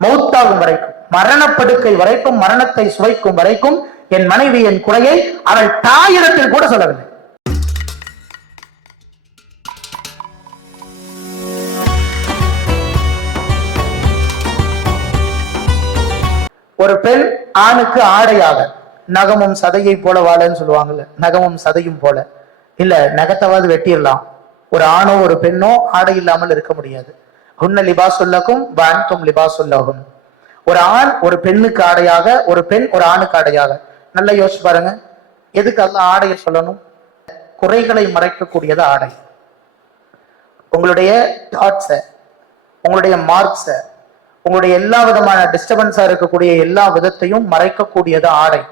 மௌத்தாகும் வரைக்கும், மரணப்படுக்கை வரைக்கும், மரணத்தை சுவைக்கும் வரைக்கும் என் மனைவியின் குறையை அவள் தாயிடத்தில் கூட சொல்லவில்லை. ஒரு பெண் ஆணுக்கு ஆடையாக, நகமும் சதையை போல வாழன்னு சொல்லுவாங்கல்ல, நகமும் சதையும் போல இல்ல, நகத்தவாது வெட்டிடலாம். ஒரு ஆணோ ஒரு பெண்ணோ ஆடை இல்லாமல் இருக்க முடியாது. ஹுன்ன லிபாசுல்லகும் வஅன்தும் லிபாசுல்லஹும். ஒரு ஆண் ஒரு பெண்ணுக்கு ஆடையாக, ஒரு பெண் ஒரு ஆணுக்கு ஆடையாக. நல்லா யோசிச்சு பாருங்க, எதுக்கு அல்லாஹ் ஆடையை சொல்லணும்? குறைகளை மறைக்கக்கூடியது ஆடை. உங்களுடைய தாட்ஸ, உங்களுடைய மார்க்ஸ, உங்களுடைய எல்லா விதமான டிஸ்டர்பன்ஸா இருக்கக்கூடிய எல்லா விதத்தையும் மறைக்கக்கூடியது ஆடை.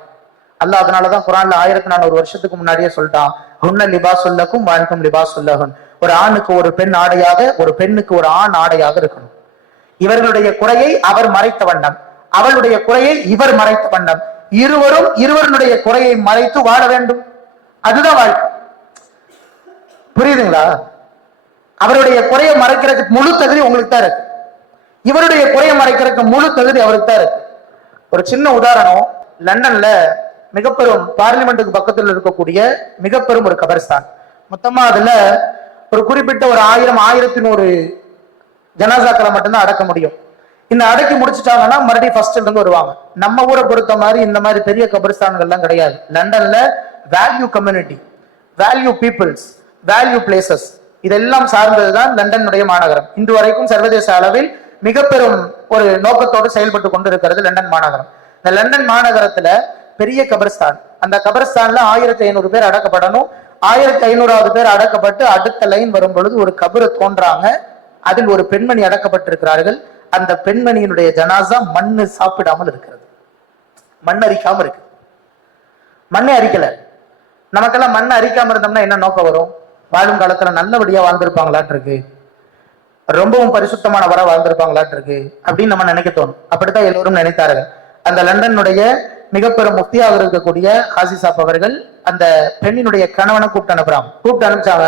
அல்லாஹ் அதனாலதான் குர்ஆன்ல 1400 வருஷத்துக்கு முன்னாடியே சொல்லிட்டான், ஹுன்ன லிபாசுல்லகும் வஅன்தும் லிபாசுல்லஹும். ஒரு ஆணுக்கு ஒரு பெண் ஆடையாக, ஒரு பெண்ணுக்கு ஒரு ஆண் ஆடையாக இருக்கணும். இவர்களுடைய குறையை அவர் மறைத்த வண்ணம், அவளுடைய குறையை இவர் மறைத்த வண்ணம், இருவரும் இருவருடைய குறையை மறைத்து வாழ வேண்டும். அதுதான் வாழ்க்கை. புரியுதுங்களா? அவருடைய குறையை மறைக்கிறதுக்கு முழு தகுதி உங்களுக்கு தான் இருக்கு, இவருடைய குறையை மறைக்கிறதுக்கு முழு தகுதி அவருக்கு தான் இருக்கு. ஒரு சின்ன உதாரணம், லண்டன்ல மிகப்பெரும் பார்லிமெண்ட்டுக்கு பக்கத்தில் இருக்கக்கூடிய மிகப்பெரும் ஒரு கபர்ஸ்தான். மொத்தமா அதுல ஒரு குறிப்பிட்ட ஒரு 1000-1100 ஜனாசாக்களை மட்டும்தான் அடக்க முடியும். இந்த அடக்கி முடிச்சுட்டாங்கன்னா மறுபடியும் ஃபர்ஸ்ட்ல இருந்து வருவாங்க. நம்ம ஊரை பொறுத்த மாதிரி இந்த மாதிரி பெரிய கபர்ஸ்தான்கள்லாம் கிடையாது. லண்டன்ல value community, value peoples, value places இதெல்லாம் சார்ந்ததுதான் லண்டனுடைய மாநகரம். இன்று வரைக்கும் சர்வதேச அளவில் மிக பெரும் ஒரு நோக்கத்தோடு செயல்பட்டு கொண்டு இருக்கிறது லண்டன் மாநகரம். இந்த லண்டன் மாநகரத்துல பெரிய கபர்ஸ்தான், அந்த கபர்ஸ்தான்ல 1500 பேர் அடக்கப்படணும். 1500வது பேர் அடக்கப்பட்டு அடுத்த லைன் வரும் பொழுது ஒரு கபரை தோன்றாங்க, அதில் ஒரு பெண்மணி அடக்கப்பட்டிருக்கிறார்கள். அந்த பெண்மணியினுடைய ஜனாசா மண்ணு சாப்பிடாமல் இருக்கிறது, மண் அரிக்காம இருக்கு. மண்ணை அரிக்கல. நமக்கெல்லாம் மண்ணை அரிக்காம இருந்தோம்னா என்ன நோக்கம் வரும்? வாழும் காலத்துல நல்லபடியா வாழ்ந்திருப்பாங்களாட்டு இருக்கு, ரொம்பவும் பரிசுத்தமானவரா வாழ்ந்திருப்பாங்களாட்டு இருக்கு அப்படின்னு நம்ம நினைக்க தோணும். அப்படித்தான் எல்லோரும் நினைத்தார்கள். அந்த லண்டனுடைய மிக பெரும் முஃப்தியாக இருக்கக்கூடிய ஹாஜி சாப் அவர்கள் அந்த பெண்ணினுடைய கணவனை கூப்பிட்டு அனுப்புறாங்க. கூப்பிட்டு அனுப்பிச்சாங்க,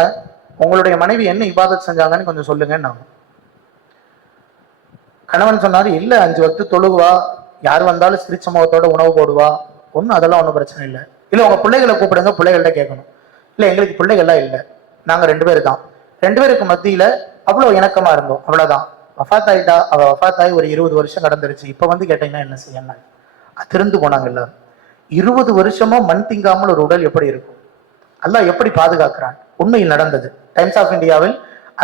உங்களுடைய மனைவி என்ன இபாதத் செஞ்சாங்கன்னு கொஞ்சம் சொல்லுங்க. கணவன் சொன்னாரு, இல்ல 5 வக்து தொழுவா, யார் வந்தாலும் சிரிச்ச முகத்தோட உணவு போடுவா, ஒன்னும் அதெல்லாம் ஒன்றும் பிரச்சனை இல்லை. இல்ல உங்க பிள்ளைகளை கூப்பிடுங்க, பிள்ளைகள்ட்ட கேட்கணும். இல்ல எங்களுக்கு பிள்ளைகள்லாம் இல்லை, நாங்க 2 பேர் தான். 2 பேருக்கு மத்தியில அவ்வளவு இணக்கமா இருந்தோம், அவ்வளவுதான். வஃபாத் ஆயிட்டா, அவ வஃபாத் ஆகி ஒரு 20 வருஷம் கடந்துருச்சு. இப்ப வந்து கேட்டீங்கன்னா என்ன செய்யணும்? திருந்து போனாங்க எல்லாரும். 20 வருஷமா மண் திங்காமல் ஒரு உடல் எப்படி இருக்கும்? அல்லாஹ் எப்படி பாதுகாக்கிறான்? உண்மையில் நடந்தது. டைம்ஸ் ஆஃப் இந்தியாவில்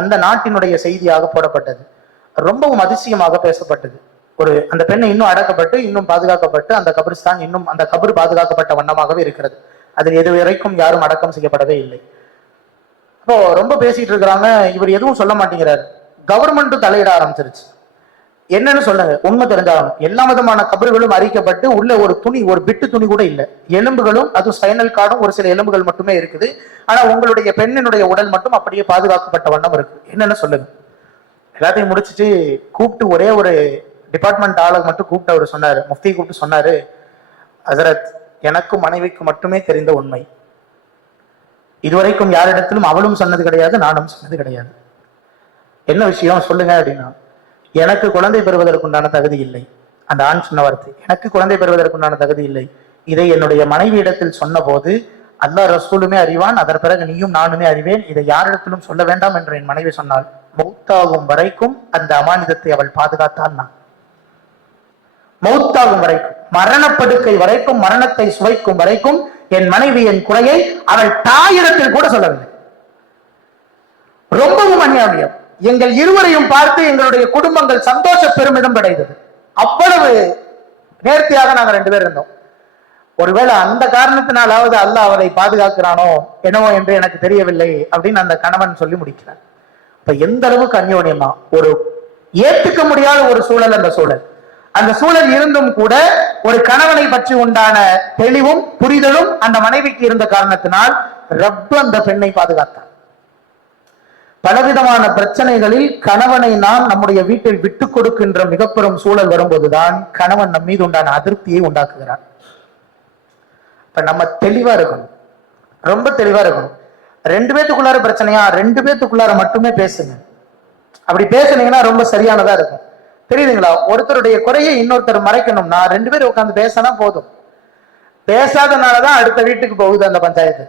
அந்த நாட்டினுடைய செய்தியாக போடப்பட்டது, ரொம்பவும் அதிசயமாக பேசப்பட்டது. அந்த பெண்ணை இன்னும் அடக்கப்பட்டு இன்னும் பாதுகாக்கப்பட்டு அந்த கபிரிஸ்தான் இன்னும் அந்த கபர் பாதுகாக்கப்பட்ட வண்ணமாகவே இருக்கிறது. அதில் எது வரைக்கும் யாரும் அடக்கம் செய்யப்படவே இல்லை. அப்போ ரொம்ப பேசிட்டு இருக்கிறாங்க, இவர் எதுவும் சொல்ல மாட்டேங்கிறாரு. கவர்மெண்ட்டும் தலையிட ஆரம்பிச்சிருச்சு. என்னன்னு சொல்லுங்க, உண்மை தெரிஞ்சாலும் எல்லா விதமான கபர்களும் அரிக்கப்பட்டு உள்ள ஒரு துணி, ஒரு பிட்டு துணி கூட இல்லை. எலும்புகளும் அதுவும் ஸ்பைனல் கார்டும் ஒரு சில எலும்புகள் மட்டுமே இருக்குது. ஆனா உங்களுடைய பெண்ணினுடைய உடல் மட்டும் அப்படியே பாதுகாக்கப்பட்ட வண்ணம் இருக்கு. என்னன்னு சொல்லுங்க. எல்லாத்தையும் முடிச்சுட்டு கூப்பிட்டு ஒரே ஒரு டிபார்ட்மெண்ட் ஆளை மட்டும் கூப்பிட்டு அவர் சொன்னாரு, முஃப்தி கூப்பிட்டு சொன்னாரு, ஹசரத், எனக்கும் மனைவிக்கு மட்டுமே தெரிந்த உண்மை, இதுவரைக்கும் யாரிடத்திலும் அவளும் சொன்னது கிடையாது, நானும் சொன்னது கிடையாது. என்ன விஷயம் சொல்லுங்க அப்படின்னா, எனக்கு குழந்தை பெறுவதற்குண்டான தகுதி இல்லை. அந்த ஆண் சொன்ன வார்த்தை, எனக்கு குழந்தை பெறுவதற்குண்டான தகுதி இல்லை. இதை என்னுடைய மனைவி இடத்தில் சொன்ன போது அல்லாஹ் ரசூலுமே அறிவான், அதன் பிறகு நீயும் நானுமே அறிவேன், இதை யாரிடத்திலும் சொல்ல வேண்டாம் என்று என் மனைவி சொன்னாள். மௌத்தாகும் வரைக்கும் அந்த அமானிதத்தை அவள் பாதுகாத்தாள். நான் மௌத்தாகும் வரைக்கும், மரணப்படுக்கை வரைக்கும், மரணத்தை சுவைக்கும் வரைக்கும் என் மனைவி என் குறையை அவள் தாயிடத்தில் கூட சொல்லவில்லை. ரொம்பவும் அநியாயம். எங்கள் இருவரையும் பார்த்து எங்களுடைய குடும்பங்கள் சந்தோஷ பெருமிதம் அடைந்தது. அவ்வளவு நேர்த்தியாக நாங்கள் 2 பேர் இருந்தோம். ஒருவேளை அந்த காரணத்தினாலாவது அல்லாஹ் அவரை பாதுகாக்கிறானோ என்னவோ என்று எனக்கு தெரியவில்லை அப்படின்னு அந்த கணவன் சொல்லி முடிக்கிறார். இப்ப எந்த அளவுக்கு அந்யோன்யமா, ஒரு ஏற்றுக்க முடியாத ஒரு சூழல் அந்த சூழல் இருந்தும் கூட ஒரு கணவனை பற்றி உண்டான தெளிவும் புரிதலும் அந்த மனைவிக்கு இருந்த காரணத்தினால் ரப்பு அந்த பெண்ணை பாதுகாத்தார். பலவிதமான பிரச்சனைகளில் கணவனை நாம் நம்முடைய வீட்டில் விட்டு கொடுக்கின்ற மிகப்பெரும் சூழல் வரும்போதுதான் கணவன் நம் மீது உண்டான அதிருப்தியை உண்டாக்குகிறார். இப்ப நம்ம தெளிவா இருக்கணும், ரொம்ப தெளிவா இருக்கணும். 2 பேத்துக்குள்ளார பிரச்சனையா, 2 பேத்துக்குள்ளார மட்டுமே பேசுங்க. அப்படி பேசுனீங்கன்னா ரொம்ப சரியானதா இருக்கும். தெரியுதுங்களா? ஒருத்தருடைய குறையை இன்னொருத்தர் மறைக்கணும்னா 2 பேர் உட்காந்து பேசினா போதும். பேசாதனாலதான் அடுத்த வீட்டுக்கு போகுது அந்த பஞ்சாயத்து.